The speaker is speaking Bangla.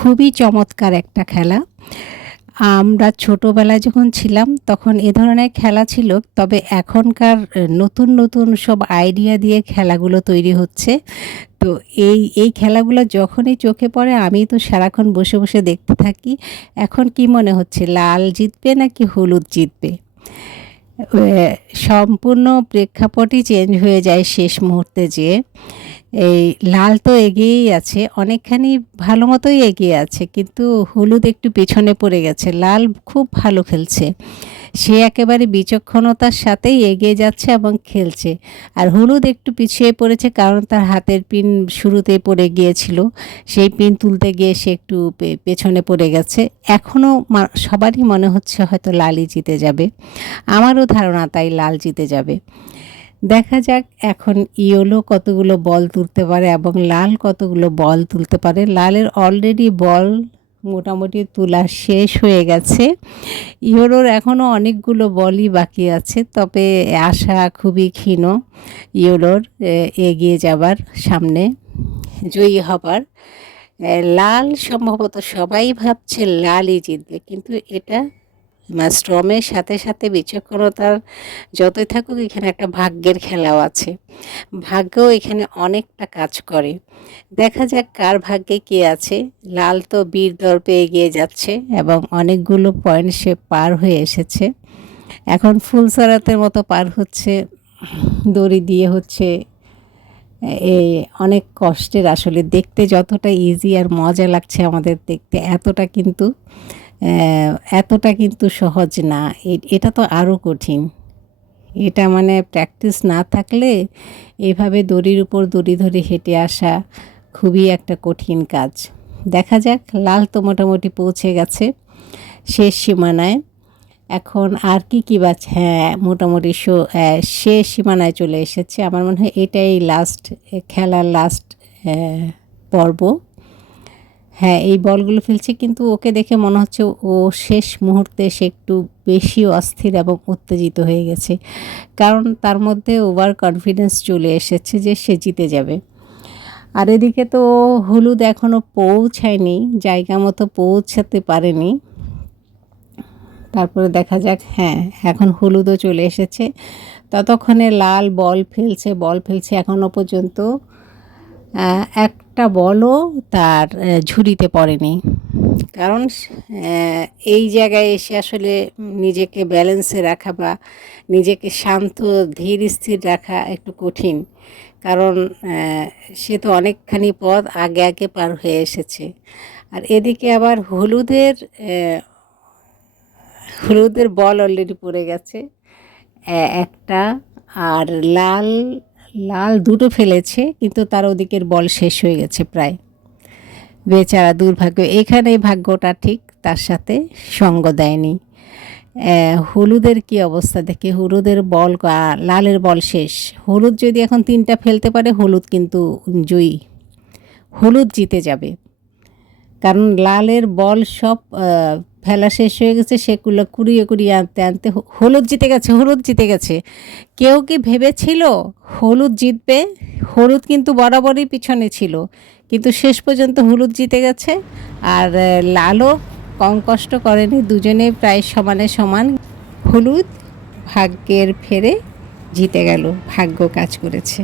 খুবই চমৎকার একটা খেলা। আমরা ছোটবেলায় যখন ছিলাম তখন এ ধরনের খেলা ছিল। তবে এখনকার নতুন, নতুন সব আইডিয়া দিয়ে খেলাগুলো তৈরি হচ্ছে। তো এই খেলাগুলো যখনই চোখে পড়ে আমি তো সারাক্ষণ বসে, বসে দেখতে থাকি। এখন কি মনে হচ্ছে লাল জিতবে নাকি হলুদ জিতবে? সম্পূর্ণ প্রেক্ষাপটই চেঞ্জ হয়ে যায় শেষ মুহূর্তে যেয়ে। এই লাল তো এগিয়েই আছে, অনেকখানি ভালো মতোই এগিয়ে আছে, কিন্তু হলুদ একটু পেছনে পড়ে গেছে। লাল খুব ভালো খেলছে, সে একেবারে বিচক্ষণতার সাথেই এগিয়ে যাচ্ছে এবং খেলছে। আর হলুদ একটু পিছিয়ে পড়েছে, কারণ তার হাতের পিন শুরুতে পড়ে গিয়েছিল, সেই পিন তুলতে গিয়ে সে একটু পেছনে পড়ে গেছে। এখনও সবারই মনে হচ্ছে হয়তো লালই জিতে যাবে। আমারও ধারণা তাই লাল জিতে যাবে। দেখা যাক এখন ইয়েলো কতগুলো বল তুলতে পারে এবং লাল কতগুলো বল তুলতে পারে। লালের অলরেডি বল মোটামুটি তোলা শেষ হয়ে গেছে। ইয়েলোর এখনও অনেকগুলো বলই বাকি আছে, তবে আশা খুবই ক্ষীণ ইয়েলোর এগিয়ে যাবার, সামনে জয়ী হবার। লাল সম্ভবত সবাই ভাবছে লালই জিতবে, কিন্তু এটা শ্রমের সাথে সাথে বিচক্ষণতার যতই থাকুক, এখানে একটা ভাগ্যের খেলাও আছে। ভাগ্যও এখানে অনেকটা কাজ করে। দেখা যাক কার ভাগ্যে কে আছে। লাল তো বীর দর্পে এগিয়ে যাচ্ছে এবং অনেকগুলো পয়েন্ট সে পার হয়ে এসেছে। এখন ফুলসরাতের মতো পার হচ্ছে, দড়ি দিয়ে হচ্ছে। এই অনেক কষ্টের, আসলে দেখতে যতটা ইজি আর মজা লাগছে আমাদের দেখতে, এতটা কিন্তু সহজ না। এটা তো আরও কঠিন। এটা মানে প্র্যাকটিস না থাকলে এভাবে দড়ির উপর দড়ি ধরে হেঁটে আসা খুবই একটা কঠিন কাজ। দেখা যাক, লাল তো মোটামুটি পৌঁছে গেছে শেষ সীমানায়। এখন আর কি বাজ, হ্যাঁ মোটামুটি শেষ সীমানায় চলে এসেছে। আমার মনে হয় এটাই লাস্ট খেলার লাস্ট পর্ব। হ্যাঁ, এই বলগুলো ফেলছে, কিন্তু ওকে দেখে মনে হচ্ছে ও শেষ মুহূর্তে সে একটু বেশি অস্থির এবং উত্তেজিত হয়ে গেছে, কারণ তার মধ্যে ওভার কনফিডেন্স চলে এসেছে যে সে জিতে যাবে। আর এদিকে তো হলুদ এখনও পৌঁছায়নি, জায়গা মতো পৌঁছাতে পারেনি। তারপরে দেখা যাক, হ্যাঁ এখন হলুদও চলে এসেছে। ততক্ষণে লাল বল ফেলছে, এখনও পর্যন্ত একটা বলও তার ঝুড়িতে পড়েনি। কারণ এই জায়গায় এসে আসলে নিজেকে ব্যালেন্সে রাখা বা নিজেকে শান্ত ধীর স্থির রাখা একটু কঠিন, কারণ সে তো অনেকখানি পথ আগে পার হয়ে এসেছে। আর এদিকে আবার হলুদের বল অলরেডি পড়ে গেছে একটা, আর লাল দুটো ফেলেছে, কিন্তু তার ওদিকের বল শেষ হয়ে গেছে প্রায়। বেচারা দুর্ভাগ্য, এখানে ভাগ্যটা ঠিক তার সাথে সঙ্গ দেয়নি। হলুদের কি অবস্থা দেখে, হলুদের বল, লালের বল শেষ। হলুদ যদি এখন 3টা ফেলতে পারে, হলুদ কিন্তু জয়ী, হলুদ জিতে যাবে। কারণ লালের বল সব ফেলা শেষ হয়ে গেছে, সেগুলো কুড়িয়ে আনতে হলুদ জিতে গেছে। কেউ কি ভেবেছিল হলুদ জিতবে? হলুদ কিন্তু বরাবরই পিছনে ছিল, কিন্তু শেষ পর্যন্ত হলুদ জিতে গেছে। আর লালও কম কষ্ট করেনি, দুজনেই প্রায় সমানে সমান। হলুদ ভাগ্যের ফেরে জিতে গেল, ভাগ্য কাজ করেছে।